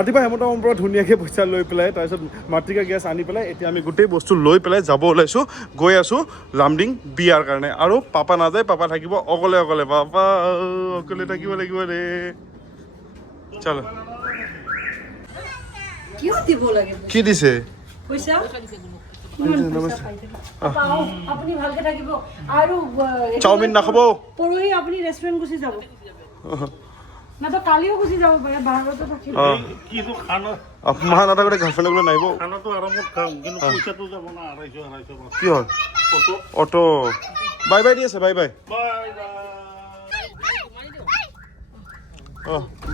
ৰাতিপুৱা হেমন্তমৰ পৰা ধুনীয়াকৈ পইচা লৈ পেলাই তাৰপিছত মাতৃকা গেছ আনি পেলাই এতিয়া আমি গোটেই বস্তু লৈ পেলাই যাব ওলাইছোঁ গৈ আছোঁ লামডিং বিয়াৰ কাৰণে আৰু পাপা নাযায় পাপা থাকিব অকলে অকলে পাপা অকলে থাকিব লাগিব ৰে চলো কি দিছে পইচা আপুনি ভালকে থাকিব আৰু চাওমিন নাখাব পৰহি আপুনি ৰেষ্টুৰেণ্ট গুচি যাব না তো কালিও গুচি যাব পাৰে বাহিৰতো থাকিব কিন্তু খানা মা নাথাকোতে গাৰ্লফ্ৰেণ্ডলৈ নাহিব খানাটো আৰামত খাম কিন্তু পইচাটো যাব না 250 কি হয় অটো বাই বাই দি আছে bye bye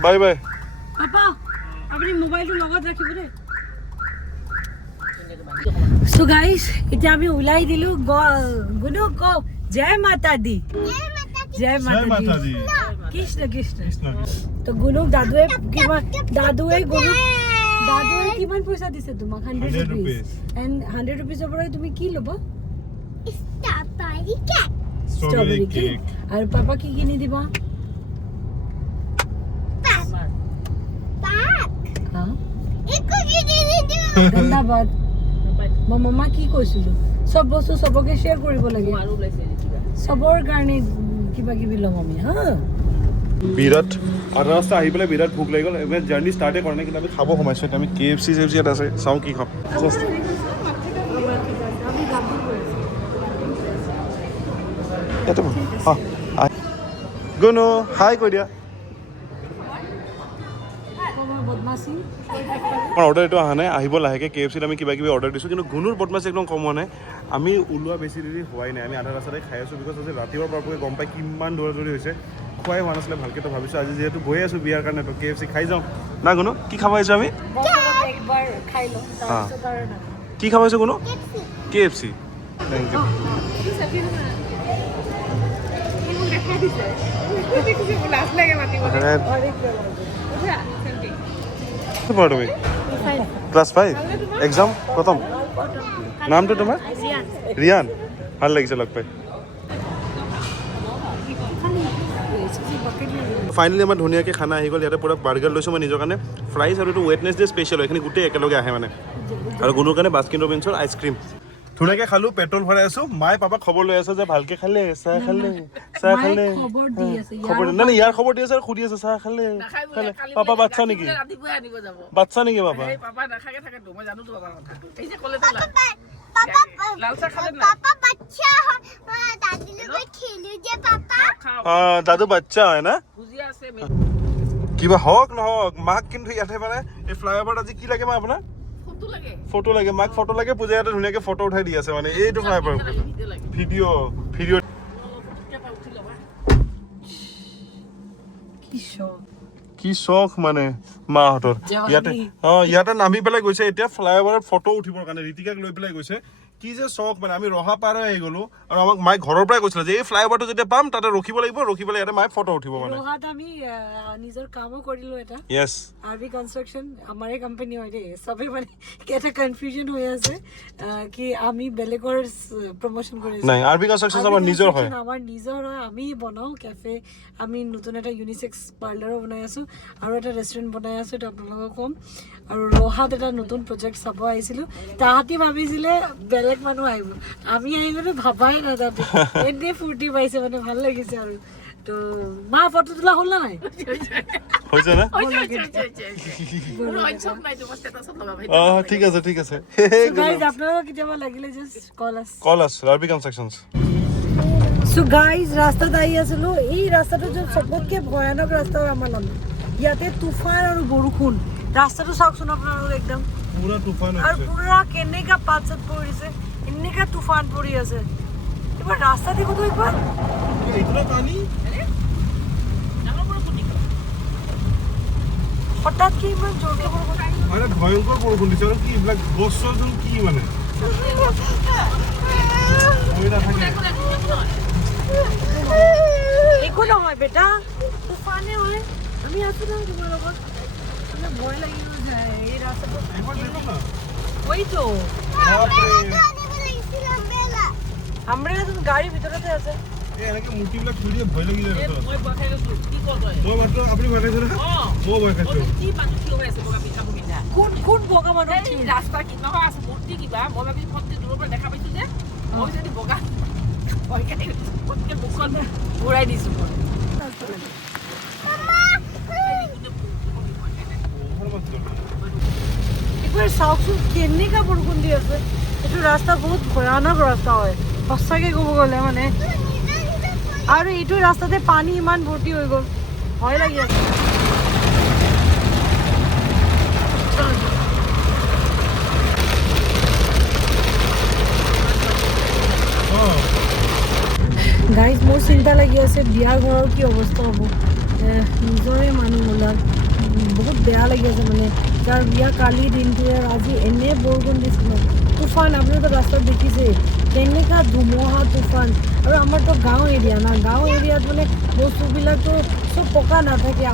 bye bye papa আপুনি মোবাইলটো লগত ৰাখিব দেই সো গাইস এটা আমি উলাই দিলু গুনু কো জয় মাতা দি জয় মাতা দি কৃষ্ণ কৃষ্ণ তো গুনু দাদুৱে কিমান পইচা দিছে তোমাক 100 rupees and 100 rupees ৰ পৰা তুমি কি ল'ব strawberry cake আৰু পাপা কি কিনি দিব ধন্যবাদ মই মামা কি কৈছিলো সব বস্তু সবকে শেয়াৰ কৰিব লাগে সবৰ কাৰণে কিবা কিবি ল'ম আমি হা বিৰাট আধা ৰাস্তা আহি পেলাই বিৰাট ভোক লাগি গ'ল এবাৰ জাৰ্ণি ষ্টাৰ্টে কৰা নাই কিন্তু আমি খাব সোমাইছোঁ এতিয়া আমি KFC ইয়াত আছে চাওঁ কি খাম ইয়াতে গুনু হাই কৈ দিয়া বদমাছি আমাৰ অৰ্ডাৰ এইটো অহা নাই আহিব লাহেকৈ KFCত আমি কিবা কিবি অৰ্ডাৰ দিছোঁ কিন্তু গুনুৰ বদমাছি একদম কম হোৱা নাই আমি ওলোৱা বেছি দেৰি হোৱাই নাই আমি আধা ৰাস্তাতে খাই আছোঁ বিকজ আজি ৰাতিপুৱাৰ পৰা গম পাই কিমান দৌৰা হৈছে খোৱাই হোৱা নাছিলে ভালকৈ তো ভাবিছোঁ আজি যিহেতু গৈ আছোঁ বিয়াৰ কাৰণে তো KFC খাই যাওঁ না গুনু কি খাব আহিছোঁ আমি কি খাব আহিছোঁ গুনু KFC থেংক ইউ তুমি ক্লাছ 5 এক্সাম খতম নামটো তোমাৰ ৰিয়ান ভাল লাগিছে লগ পাই ফাইনেলি আমাৰ ধুনীয়াকৈ খানা আহি গ'ল ইয়াতে পূৰা বাৰ্গাৰ লৈছোঁ মই নিজৰ কাৰণে ফ্ৰাইজ আৰু এইটো ৱেডনেছডে স্পেচিয়েল এইখিনি গোটেই একেলগে আহে মানে আৰু গুণৰ কাৰণে বাস্কিন ৰবিন্সৰ আইচক্ৰীম ধুনীয়াকৈ খালোঁ পেট্ৰল ভৰাই আছোঁ মায়ে পাপাক খবৰ লৈ আছে যে ভালকৈ খালে চাহ খালে খবৰ নাই ইয়াৰ খবৰ দি আছে আৰু সুধি আছে চাহ খালে পাপা বাচ্চা নেকি বাচ্চা নেকি পাপা দাদু বাচ্চা হয় না কিবা হওক নহওক মাক কিন্তু ইয়াতে মানে এই ফ্লাইঅভাৰত আজি কি লাগে মা আপোনাৰ ফটো লাগে মাক ফটো লাগে পূজা ইয়াতে ধুনীয়াকৈ ফটো উঠাই দি আছে মানে এইটো ফ্লাইঅভাৰ ভিডিঅ' কি চখ মানে মাহঁতৰ ইয়াতে নামি পেলাই গৈছে এতিয়া ফ্লাইঅভাৰত ফটো উঠিবৰ কাৰণে ঋতিকাক লৈ পেলাই গৈছে কি যে চখ মানে আমি ৰহা পাৰ হৈ আহি গ'লো আৰু আমাক মায়ে ঘৰৰ পৰাই কৈছিলে যে এই ফ্লাইঅভাৰটো যেতিয়া পাম তাতে ৰখিব লাগিব ৰখি পেলাই ইয়াতে মায়ে ফটো উঠিব মানে ৰহাত আমি নিজৰ কামো কৰিলো এটা ইয়েছ আৰবি কনষ্ট্ৰাকচন আমাৰে কোম্পানী হয় দেই সবে মানে এটা কনফিউজন হৈ আছে কি আমি বেলেগৰ প্ৰমোশন কৰিছো নাই আৰবি কনষ্ট্ৰাকচন আমাৰ নিজৰ হয় আমি বনাও কেফে আমি নতুন এটা ইউনিসেক্স পাৰ্লাৰো বনাই আছো আৰু এটা ৰেষ্টুৰেণ্ট বনাই আছো এটা আপোনালোকক কম আৰু ৰহাত এটা নতুন প্ৰজেক্ট চাব আহিছিলো তাহাঁতি ভাবিছিলে বেলেগ মানুহ আহিব আমি আহিবলৈ ভাবাই নাই তাতে এনে ফূৰ্তি পাইছে মানে ভাল লাগিছে আৰু তো মা ফটো তোলা হ'ল না নাই হৈছে না ঠিক আছে গাইজ আপোনালোকক কেতিয়াবা লাগিলে জাষ্ট কল আছ আৰবি কনষ্ট্ৰাকচনছ সো গাইজ ৰাস্তাত আহি আছিলো এই ৰাস্তাটো চবতকৈ ভয়ানক ৰাস্তা আমাৰ নাম ইয়াতে তুফান আৰু বৰষুণ ৰাস্তাটো চাওকচোন আপোনালোক একদম পুৰা তুফান আৰু পুৰা কেনেকা পাছত পৰিছে এনেকা তুফান পৰি আছে এবাৰ ৰাস্তা দেখো একবাৰ এইটো পানী হঠাৎ কি ইমান জোৰকে বৰষুণ আৰে ভয়ংকৰ বৰষুণ দিছে আৰু কি এইবিলাক গছ চছ কি মানে একো নহয় বেটা তুফানে হয় আমি আছো না তোমাৰ লগত মানে ভয় লাগিব যায় এই রাস্তাটা একবার দেখো না ওই তো বাপরে আমরা তো গাড়ি ভিতরেতে আছে এনেকে মূৰ্তিবিলাক থৈ দিয়ে ভয় লাগি যায় মই ভয় খাই গৈছো কি কৰ তই মই মাত্ৰ আপুনি ভয় খাইছে না মই ভয় খাইছো কি মানুহ থিয় হৈ আছে বগা কাপোৰ পিন্ধা কোন বগা মানুহ এই ৰাস্তাৰ কিনাৰত আছে মূৰ্তি কিবা মই ভাবি ফটকে দূৰৰ পৰা দেখা পাইছো যে মই যদি বগা ভয় খাই গৈছো ফটকে মুখখন ঘূৰাই দিছো মই একবাৰ চাওকচোন কেনেকুৱা বৰষুণ দি আছে এইটো ৰাস্তা বহুত ভয়ানক ৰাস্তা হয় সঁচাকৈ ক'ব গ'লে মানে আৰু এইটো ৰাস্তাতে পানী ইমান ভৰ্তি হৈ গ'ল ভয় লাগি আছে গাইজ মোৰ চিন্তা লাগি আছে বিয়াৰ ঘৰৰ কি অৱস্থা হ'ব নিজৰে মানুহ ওলাল বহুত বেয়া লাগি আছে মানে যাৰ বিয়া কালি দিনটোৱে আজি এনে বৰষুণ দিছিল তুফান আপোনালোকে ৰাস্তাত দেখিছে কেনেকুৱা ধুমুহা তুফান আৰু আমাৰতো গাঁও এৰিয়া না গাঁও এৰিয়াত মানে বস্তুবিলাকতো চব পকা নাথাকে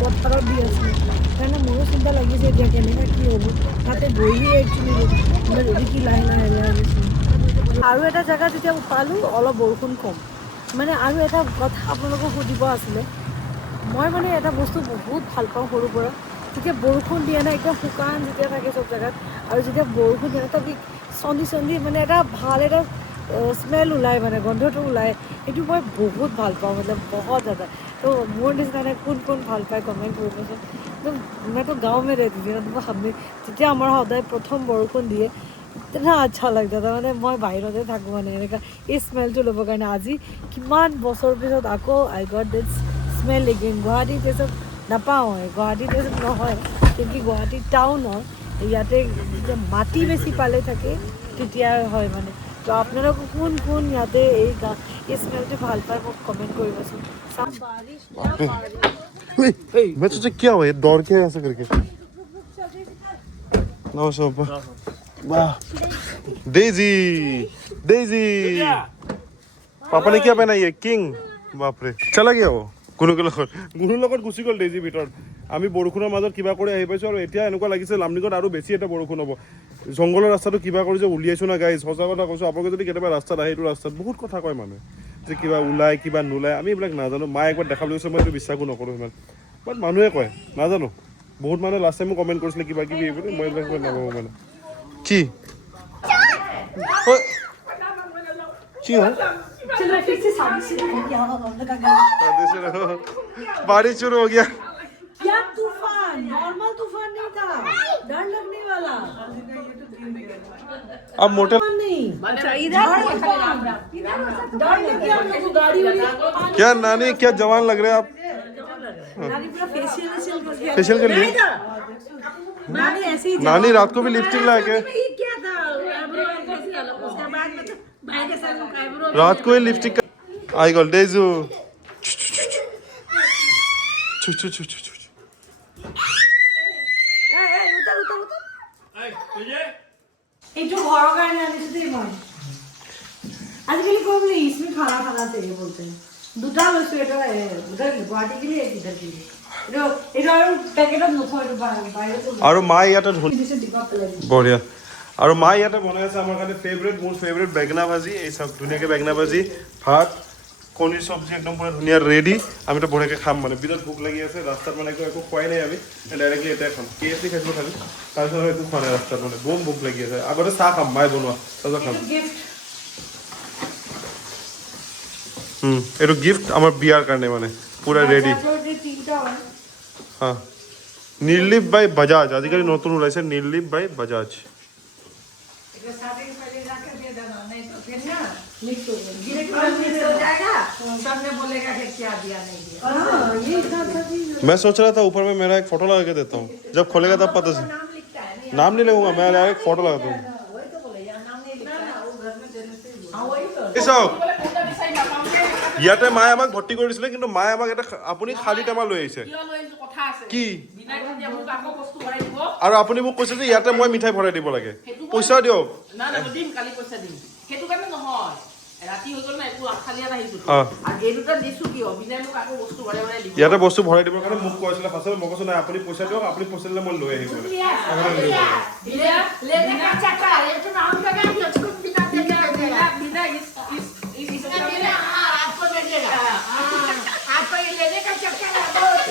পথাৰত দি আছিলে সেইকাৰণে মোৰো চিন্তা লাগিছে এতিয়া কেনেকুৱা কি হ'ব তাতে বহি একচুৱেলি দেখি লাহে লাহে লাহে গৈছিলোঁ আৰু এটা জেগা যেতিয়া পালোঁ অলপ বৰষুণ কম মানে আৰু এটা কথা আপোনালোকক সুধিব আছিলে মই মানে এটা বস্তু বহুত ভাল পাওঁ সৰুৰ পৰা যেতিয়া বৰষুণ দিয়ে না একদম শুকান যেতিয়া থাকে চব জেগাত আৰু যেতিয়া বৰষুণ দিয়ে না তাত চন্ধি মানে এটা ভাল এটা স্মেল ওলায় মানে গন্ধটো ওলায় সেইটো মই বহুত ভাল পাওঁ মানে বহুত দাদা তো মোৰ নিচিনা কোন ভাল পায় কমেণ্ট কৰিবচোন একদম মইতো গাঁও মে ৰেহতি থी ना আমি যেতিয়া আমাৰ সদায় প্ৰথম বৰষুণ দিয়ে ইतना আচ্ছা লাগে দাদা মানে মই বাহিৰতে থাকোঁ মানে এনেকুৱা এই স্মেলটো ল'বৰ কাৰণে আজি কিমান বছৰ পিছত আকৌ I got this smell again গুৱাহাটীত এসব নাপাওঁ গুৱাহাটীত এসব নহয় কিন্তু গুৱাহাটী টাউন হয় ইয়াতে যেতিয়া মাটি বেছি পালে থাকে তেতিয়া হয় মানে তো আপোনালোক কোন ইয়াতে এই স্মেলটো ভাল পায় মোক কমেণ্ট কৰিবচোন मैं सोचा क्या हुआ ये दौड़ के ऐसा करके नो सोपा वाह डेजी डेजी पापा ने क्या पहना ये किंग बाप रे चला गया वो গুণৰ লগত গুচি গ'ল ডেইজি ভিতৰত আমি বৰষুণৰ মাজত কিবা কৰি আহি পাইছোঁ আৰু এতিয়া এনেকুৱা লাগিছে লামডিঙত আৰু বেছি এটা বৰষুণ হ'ব জংঘলৰ ৰাস্তাটো কিবা কৰি যে উলিয়াইছোঁ না গাইজ সঁচা কথা কৈছোঁ আপোনালোকে যদি কেতিয়াবা ৰাস্তাত আহে এইটো ৰাস্তাত বহুত কথা কয় মানুহে যে কিবা ওলায় কিবা নোলায় আমি এইবিলাক নাজানো মায়ে একবাৰ দেখা লৈছোঁ মই এইটো বিশ্বাসো নকৰোঁ সিমান বাট মানুহে কয় নাজানো বহুত মানুহে লাষ্ট টাইমো কমেণ্ট কৰিছিলে কিবা কিবি এইবোৰ মই এইবিলাক নাভাবোঁ মানে কি কি হয় चलो फिर से शादी से बारिश शुरू हो गया क्या तूफान नॉर्मल तूफान नहीं था डर लगने वाला अब मोटे नहीं अच्छा इधर डर लग गया हम लोग को गाड़ी वाली क्या नानी क्या जवान लग रहे हैं आप नानी पूरा फेशियल फेशियल कर लिए नानी ऐसे ही नानी रात को भी लिपस्टिक ला के ये क्या था उसके बाद में भाई के साथ आईब्रो रात को ही लिपस्टिक आई गॉल डेजू चु चु चु चु चु এইটো ঘৰৰ কাৰণে আনিছো দেই মই আজিকালি কম নেই इसमें खाना खाना चाहिए बोलते हैं দুটা লৈছো এটা উধৰ গুৱাহাটী গিলি এক ইধৰ গিলি এটা আৰু পেকেটত নথয় এইটো বাহিৰত আৰু মা ইয়াতে ধুন দিছে ডিবা পেলাই বঢ়িয়া আৰু মা ইয়াতে বনাই আছে আমাৰ কাৰণে মোৰ ফেভৰেট বেঙেনা ভাজি এই চব ধুনীয়াকৈ বেঙেনা ভাজি ভাত কণীৰ চব্জি একদম পুৰা ধুনীয়া ৰেডি আমিতো বঢ়িয়াকৈ খাম মানে বিৰাট ভোক লাগি আছে ৰাস্তাত মানে একো খোৱাই নাই আমি ডাইৰেক্টলি এটাই খাম KFC খাইছোঁ খালি তাৰপিছত একো খোৱা নাই ৰাস্তাত মানে বম ভোক লাগি আছে আগতে চাহ খাম মায়ে বনোৱা তাৰপিছত খাম এইটো গিফ্ট আমাৰ বিয়াৰ কাৰণে মানে পুৰা ৰেডি হা নিৰ্লিপ বাই বাজাজ আজিকালি নতুন ওলাইছে নিৰ্লিপ বাই বাজাজ मैं सोच रहा था ऊपर में मेरा एक फोटो लगा के देता हूँ जब खोलेगा तब पता चल नाम नहीं लगूंगा मैं एक फोटो लगाता हूँ ইয়াতে মায়ে আমাক ভৰ্তি কৰিছিলে কিন্তু মায়ে আমাক এটা আপুনি খালী টেমা লৈ আহিছে কি আৰু আপুনি মোক কৈছে যে ইয়াতে মই মিঠাই ভৰাই দিব লাগে পইচা দিয়ক ইয়াতে বস্তু ভৰাই দিবৰ কাৰণে মোক কৈছিলে ফাৰ্ষ্টত মই কৈছোঁ নাই আপুনি পইচা দিয়ক আপুনি পইচা দিলে মই লৈ আহিব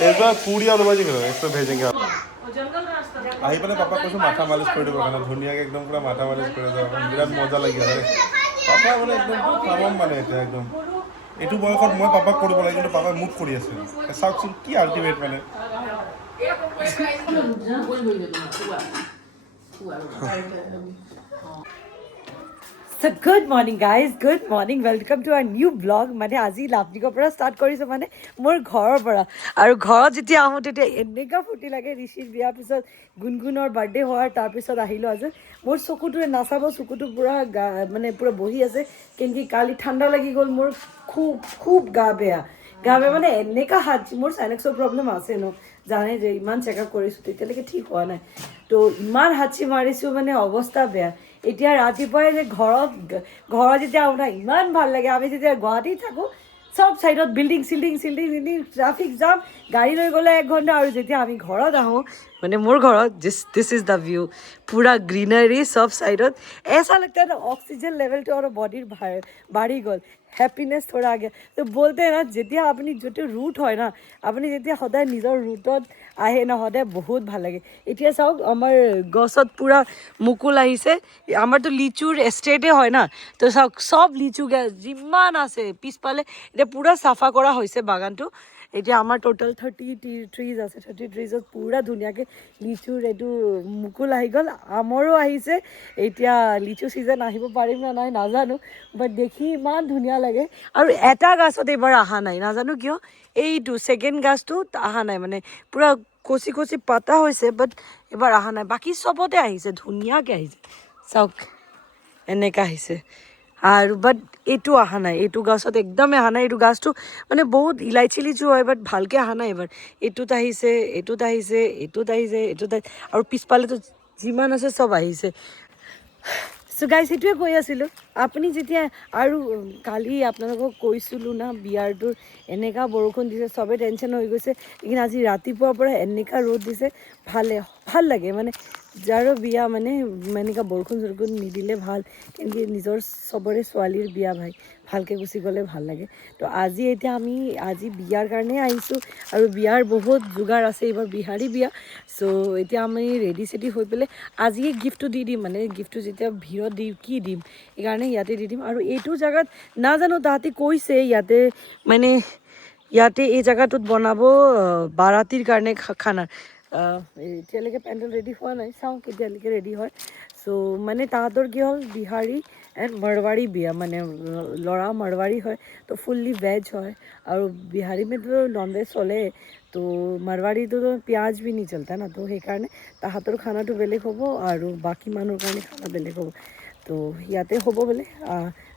भेजवा पूरी आलू भाजी करो एक तो भेजेंगे आप আহি পেলাই পাপাক কৈছোঁ মাথা মালিচ কৰি দিবৰ কাৰণে ধুনীয়াকৈ একদম পুৰা মাথা মালিচ কৰি দিব বিৰাট মজা লাগি আছে পাপা মানে একদম কামম মানে এতিয়া একদম এইটো বয়সত মই পাপাক কৰিব লাগে কিন্তু পাপাই মোক কৰি আছে চাওকচোন কি আল্টিমেট মানে So good morning guys, good morning, welcome to our new vlog. মানে আজি লাভলিকৰ পৰা ষ্টাৰ্ট কৰিছোঁ মানে মোৰ ঘৰৰ পৰা আৰু ঘৰত যেতিয়া আহোঁ তেতিয়া এনেকুৱা ফূৰ্তি লাগে ঋষিৰ বিয়াৰ পিছত গুণগুণৰ বাৰ্থডে হোৱাৰ তাৰপিছত আহিলোঁ আজি মোৰ চকুটোৱে নাচাব চকুটো পূৰা মানে পূৰা বহি আছে কিন্তু কালি ঠাণ্ডা লাগি গ'ল মোৰ খুব গা বেয়া মানে এনেকুৱা হাত মোৰ চাইনেক্সৰ প্ৰব্লেম আছে ন জানে যে ইমান চেকআপ কৰিছোঁ তেতিয়ালৈকে ঠিক হোৱা নাই তো ইমান হাঁচি মাৰিছোঁ মানে অৱস্থা বেয়া এতিয়া ৰাতিপুৱাই যে ঘৰত যেতিয়া আপোনাৰ ইমান ভাল লাগে আমি যেতিয়া গুৱাহাটীত থাকোঁ চব চাইডত বিল্ডিং চিল্ডিং ট্ৰাফিক জাম গাড়ী লৈ গ'লে 1 ঘণ্টা আৰু যেতিয়া আমি ঘৰত আহোঁ মানে মোৰ ঘৰত দিছ ইজ দ্য ভিউ पूरा ग्रीनरी सब साइडत ऐसा लगता है ना ऑक्सीजन लेवल तो और बॉडी बाढ़ी गल हैप्पीनेस थोड़ा आ गया तो बोलते हैं ना जेतिया अपनी जो रूट है ना अपनी जेतिया सदाय निजर रूटत आए ना सदाय बहुत ভাল লাগে এতিয়া চাওক আমাৰ গছত পুৰা মুকুল আহিছে আমাৰতো লিচুৰ এষ্টেটে হয় না তো চাওক সব লিচু গছ যিমান আছে পিছফালে এতিয়া পুৰা চাফা কৰা হৈছে বাগানটো এতিয়া আমাৰ টোটাল 30 ট্ৰিজ আছে 30 ট্ৰিজত পুৰা ধুনীয়াকৈ লিচুৰ এইটো মুকুল আহি গ'ল আমৰো আহিছে এতিয়া লিচু ছিজন আহিব পাৰিম না নাই নাজানো বাট দেখি ইমান ধুনীয়া লাগে আৰু এটা গছত এইবাৰ অহা নাই নাজানো কিয় এইটো ছেকেণ্ড গছটো অহা নাই মানে পুৰা কচি পাতা হৈছে বাট এবাৰ অহা নাই বাকী চবতে আহিছে ধুনীয়াকৈ আহিছে চাওক এনেকৈ আহিছে আৰু বাট এইটো অহা নাই এইটো গছত একদমেই অহা নাই এইটো গছটো মানে বহুত ইলাইচি লিচু হয় বাট ভালকৈ অহা নাই এবাৰ এইটোত আহিছে আৰু পিছফালেতো যিমান আছে চব আহিছে চ' গাইজ সেইটোৱে কৈ আছিলোঁ আপুনি যেতিয়া আৰু কালি আপোনালোকক কৈছিলোঁ না বিয়াৰটোৰ এনেকুৱা বৰষুণ দিছে চবেই টেনশ্যন হৈ গৈছে লেকিন আজি ৰাতিপুৱাৰ পৰা এনেকুৱা ৰ'দ দিছে ভাল লাগে মানে যাৰো বিয়া মানে এনেকুৱা বৰষুণ নিদিলে ভাল কিন্তু নিজৰ চবৰে ছোৱালীৰ বিয়া ভালকৈ গুচি গ'লে ভাল লাগে তো এতিয়া আমি বিয়াৰ কাৰণে আহিছোঁ আৰু বিয়াৰ বহুত যোগাৰ আছে এইবাৰ বিহাৰী বিয়া চ' এতিয়া আমি ৰেডি চেডি হৈ পেলাই আজিয়ে গিফ্টটো দি দিম মানে গিফ্টটো যেতিয়া ভিৰত কি দিম সেইকাৰণে ইয়াতে দি দিম আৰু এইটো জেগাত নাজানো তাহাঁতি কৈছে ইয়াতে এই জেগাটোত বনাব বাৰাতিৰ কাৰণে খানা এতিয়ালৈকে পেণ্ডেল ৰেডি হোৱা নাই চাওঁ কেতিয়ালৈকে ৰেডি হয় চ' মানে তাহাঁতৰ কি হ'ল বিহাৰী এণ্ড মাৰৱাৰী বিয়া মানে ল'ৰা মাৰৱাৰী হয় তো ফুল্লি ভেজ হয় আৰু বিহাৰী মেতো নন ভেজ চলে তো মাৰৱাৰীটো পিঁয়াজ বি নি চলতা না তো সেইকাৰণে তাহাঁতৰ খানাটো বেলেগ হ'ব আৰু বাকী মানুহৰ কাৰণে খানা বেলেগ হ'ব তো ইয়াতে হ'ব বোলে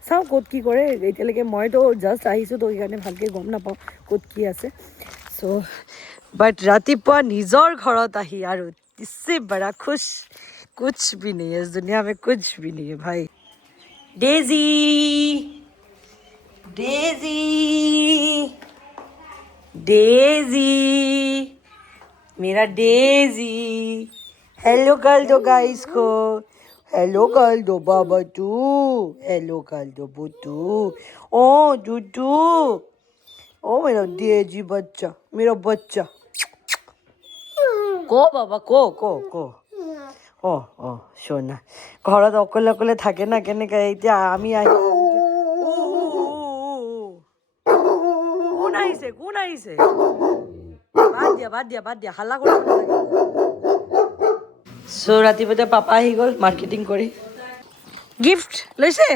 চাওঁ ক'ত কি কৰে এতিয়ালৈকে মইতো জাষ্ট আহিছোঁ তো সেইকাৰণে ভালকৈ গম নাপাওঁ ক'ত কি আছে চ' বাট ৰাতিপুৱা নিজৰ ঘৰত আহি আৰু इससे बड़ा खुश कुछ भी नहीं है इस दुनिया में कुछ भी नहीं है भाई डेजी मेरा डेजी हेलो कर दो गाइस को हेलो कर दो बाबा तू हेलो कर दो बुटू ओ टूटू ओ मेरा डेजी बच्चा मेरा बच्चा को बाबा को শোনা ঘৰত অকলে থাকে না কেনেকৈ এতিয়া আমি আহি কোন আহিছে বাদ দিয়া হাল্লা কৰিব নালাগে চ' ৰাতিপুৱাতে পাপা আহি গ'ল মাৰ্কেটিং কৰি গিফ্ট লৈছে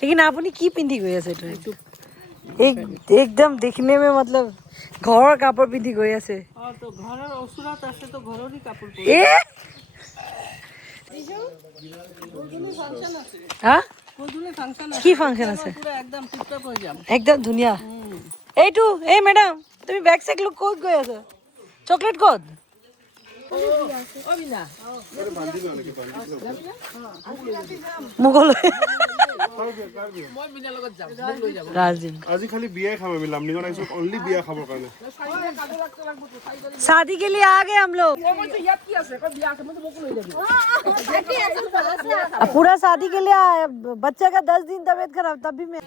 লেকিন আপুনি কি পিন্ধি গৈ আছে এইটো একদম দেখিলে মে মতলব ঘৰৰ কাপোৰ পিন্ধি গৈ আছে কি ফাংচন আছে একদম ধুনীয়া এইটো এই মেডাম তুমি বেগ চেগ লোক ক'ত গৈ আছা চকলেট ক'ত মোগল আজি খালি বিয়াই খাব আমি লামডিঙত আহিছোঁ অনলি বিয়া খাবৰ কাৰণে शादी के लिए आ गए हम लोग पूरा शादी के लिए आए बच्चे का 10 दिन तबीयत खराब तब भी मैं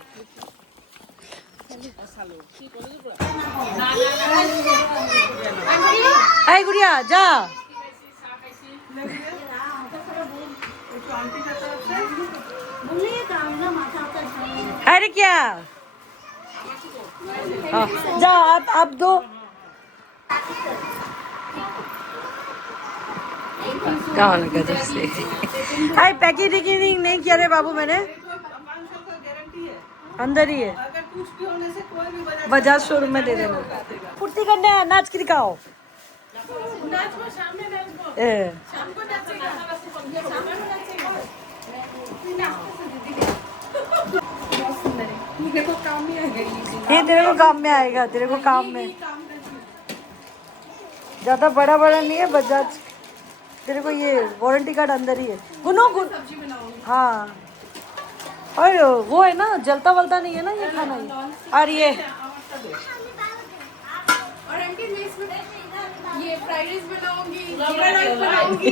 हाय गुड़िया जा अरे क्या जा आप दो कहाँ लगा जैसे हाय पैकेजिंग नहीं किया रे बाबू मैंने अंदर ही है बजाज शोरूम में दे देना कुर्ती करने नाच के दिखाओ ये तेरे को काम में आएगा तेरे को काम में ज्यादा बड़ा नहीं है बजाज तेरे को ये वारंटी कार्ड अंदर ही है गुनो हाँ और वो है ना जलता वलता नहीं है ना ये खाना ही और ये फ्राइड राइस बनाऊंगी जीरा राइस बनाऊंगी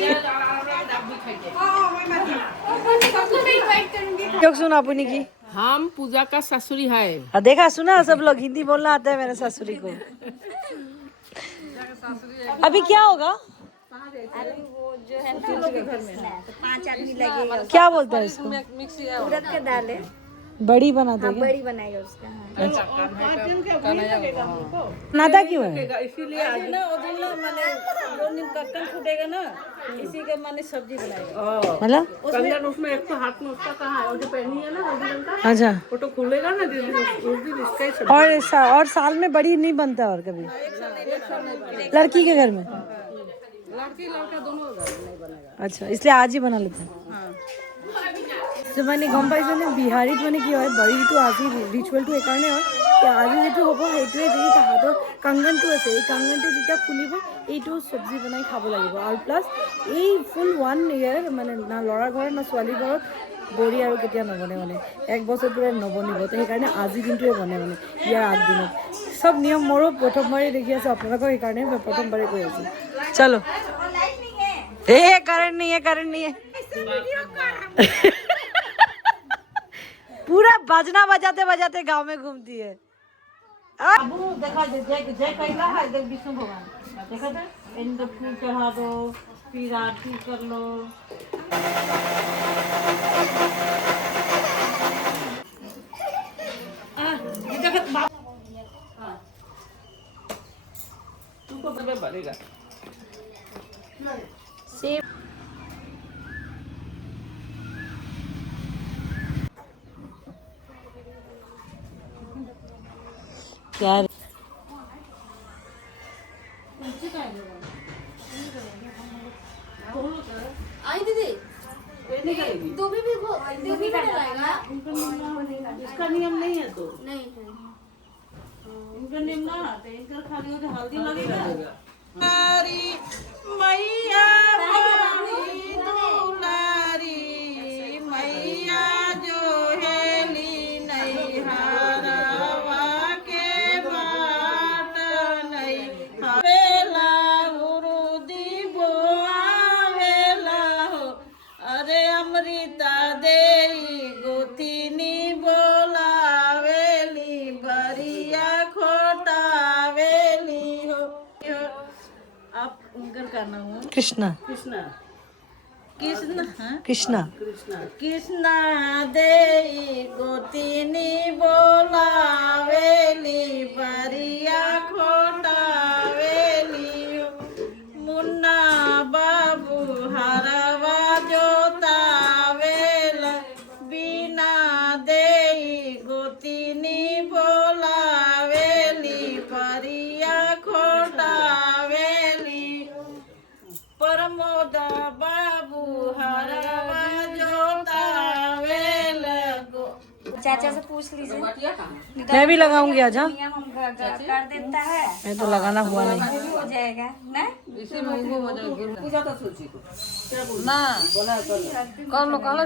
क्यों सुना अपनी की हम पूजा का ससुरी है देखा सुना सब लोग हिंदी बोलना आता है मेरे ससुरी को अभी क्या होगा वो जो है ना घर में 5 आदमी लगेगा क्या बोलते हैं इसको उड़द के दाल है बड़ी बना देंगे बड़ी बनाएगा उसका नाता क्यों है इसीलिए आज ना वो दिन ना माने जो निमकन फूटेगा ना इसी के माने सब्जी बनाएगा मतलब कंगन उसमें एक तो हाथ में उसका कहाँ है और जो पहनी है ना हल्दी रंग का अच्छा वो तो खुलेगा ना उस दिन इसका ही सब्जी और साल में बड़ी नहीं बनता और कभी लड़की के घर में लड़की लड़का दोनों नहीं बनेगा अच्छा इसलिए आज ही बना लेते हैं তো মানে গম পাইছো নে বিহাৰীত মানে কি হয় বড়িটো আজি ৰিচুৱেলটো এইকাৰণে হয় যে আজি যেটো হ'ব সেইটোৱে যদি তাহাঁতৰ কাংগনটো আছে এই কাংগনটো যেতিয়া খুলিব এইটো চব্জি বনাই খাব লাগিব আৰু প্লাছ এই ফুল 1 ইয়াৰ মানে না ল'ৰা ঘৰত না ছোৱালী ঘৰত বড়ি আৰু কেতিয়া নবনে মানে এক বছৰ ধৰি নবনিব তো সেইকাৰণে আজি দিনটোৱে বনে মানে ইয়াৰ আগদিনত সব নিয়ম মোৰো প্ৰথমবাৰে দেখি আছো আপোনালোকৰ সেইকাৰণে প্ৰথমবাৰে কৈ আছো চলো कारण नहीं है पूरा बजना बजाते गांव में घूमती है अब देखा जय कैला है जय विष्णु भगवान देखा था इन फूल चढ़ा दो फिर आरती कर लो तुमको बढ़ेगा यार आई दीदी दूबी भी डलाएगा इसका नियम नहीं है तो नहीं इनका नियम ना तो इनका खाली हो हल्दी लगेगा मैया दुलारी मैया जो हेली नहीं हारवा के बाट नहीं वेला गुरु दीबो आवेला हो अरे अमृता देई गोतिनी बोलावेली बरिया खोटावेली हो आप उनका करना हो कृष्णा कृष्णा कृष्णा कृष्णा कृष्णा कृष्णा देई गोतिनी बोलावेली बरिया खोटावेली मुन्ना बाबू हरवा जोतावेला बिना देई गोतिनी बोलावेली बरिया खोटावेली प्रमोद बाबू हरवा जोतावेला चाचा से पूछ लीजिए मैं भी लगाऊंगी आज हाँ नियम हम कर देता है मैं तो लगाना हुआ नहीं हो जाएगा ना इसे महंगो हो जाएगा पूजा तो सोची को क्या बोल ना बोला कर लो काला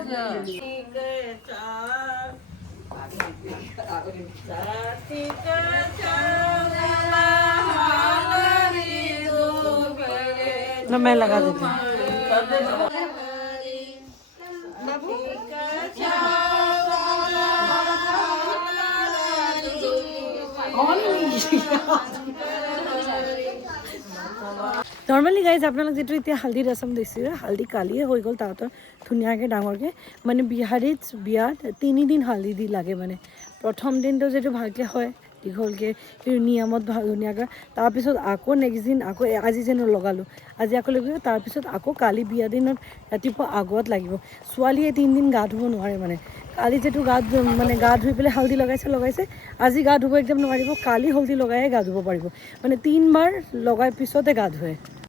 ना मैं लगा देती हूँ নৰ্মেলি গাইজ আপোনালোক যিটো এতিয়া হালধি ৰচম দিছিল হালধি কালিয়ে হৈ গ'ল তাহাঁতৰ ধুনীয়াকৈ ডাঙৰকৈ মানে বিহাৰীত বিয়াত 3 দিন হালধি দি লাগে মানে প্ৰথম দিনটো যিটো ভালকৈ হয় দীঘলকৈ নিয়মত ভাল ধুনীয়াকৈ তাৰপিছত আকৌ নেক্সট দিন আকৌ আজি যেনে লগালোঁ আজি আকৌ লাগিব তাৰপিছত আকৌ কালি বিয়া দিনত ৰাতিপুৱা আগত লাগিব ছোৱালীয়ে 3 দিন গা ধুব নোৱাৰে মানে কালি যিটো মানে গা ধুই পেলাই হালধি লগাইছে আজি গা ধুব একদম নোৱাৰিব কালি হালধি লগাইহে গা ধুব পাৰিব মানে 3 বাৰ লগাই পিছতে গা ধুৱে